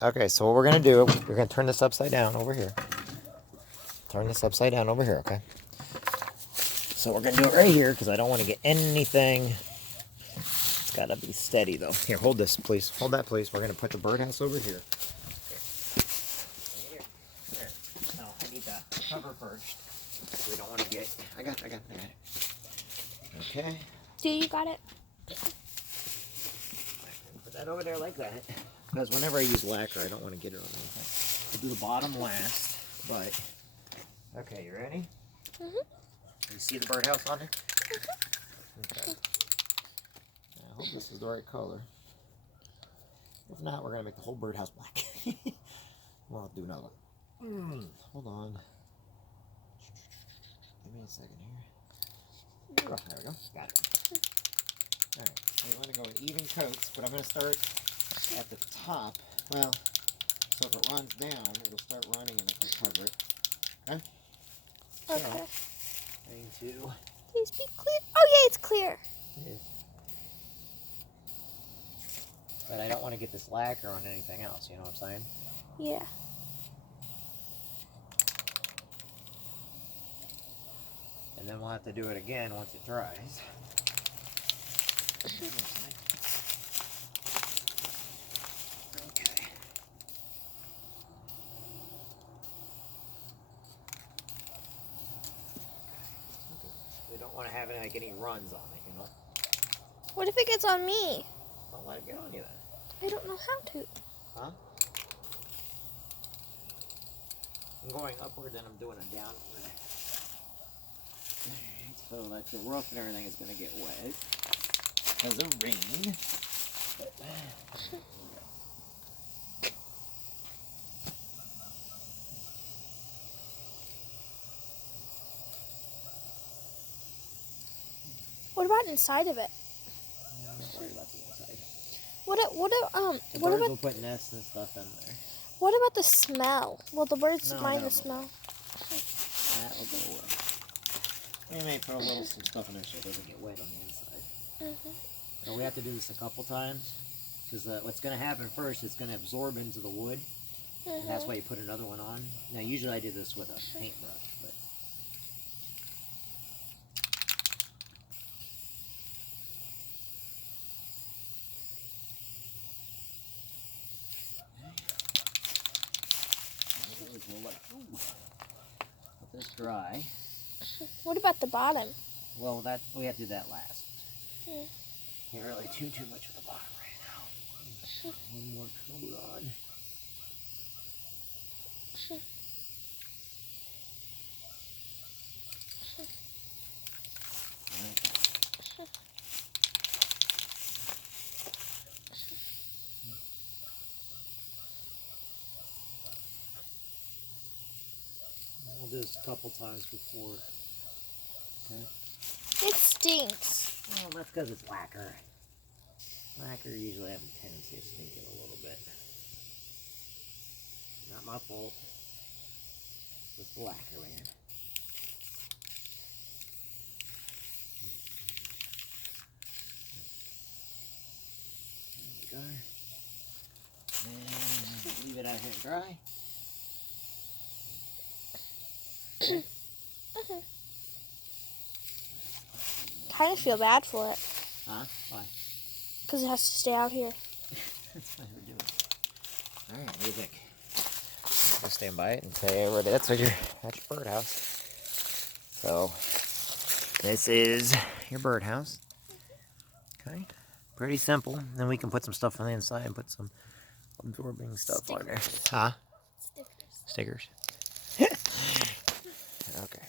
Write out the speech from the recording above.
Okay, so what we're going to do, we're going to turn this upside down over here. Turn this upside down over here, okay? So we're going to do it right here because I don't want to get anything. It's got to be steady, though. Here, hold this, please. Hold that, please. We're going to put the birdhouse over here. Here. No, I need the cover first. We don't want to get... I got it. Okay. Do you got it? Put that over there like that. Because whenever I use lacquer, I don't want to get it on anything. We'll do the bottom last, but... Okay, you ready? Mm-hmm. You see the birdhouse on there? Okay. I hope this is the right color. If not, we're going to make the whole birdhouse black. We'll have to do another one. Hold on. Give me a second here. Oh, there we go. Got it. Alright, so we want to go in even coats, but I'm going to start at the top. Well, so if it runs down, it'll start running and I can cover it. Okay? Okay. So, 3, 2. Please be clear. Oh, yeah, it's clear. It is. But I don't want to get this lacquer on anything else, you know what I'm saying? Yeah. And then we'll have to do it again once it dries. Okay. We don't want to have like any runs on it, you know? What if it gets on me? Don't let it get on you then. I don't know how to. Huh? I'm going upward, then I'm doing a downward. Alright, so that the roof and everything is going to get wet because of rain. What about inside of it? Don't worry about the inside. What The what birds about will put nests and stuff in there. what about the smell? Will the birds No, mind that'll the go smell? That will go away. We may put a little some stuff in there so it doesn't get wet on the inside. Mm-hmm. So we have to do this a couple times because what's going to happen first, it's going to absorb into the wood, and that's why you put another one on. Now usually I do this with a paintbrush, but let this dry. What about the bottom? Well, that we have to do that last. Mm. Can't really do too much with the bottom right now. One more coat on. We'll do this a couple times before. Okay. It stinks. Well, that's because it's lacquer. Lacquer usually have a tendency to stink it a little bit. Not my fault. Just the lacquer, man. There we go. And leave it out here and dry. Kind of feel bad for it. Huh? Why? Because it has to stay out here. That's why we're doing it. Alright, what do you think? Just stand by it and say where that's your birdhouse. So this is your birdhouse. Okay. Pretty simple. Then we can put some stuff on the inside and put some absorbing stuff on there. Huh? Stickers. Stickers. Okay.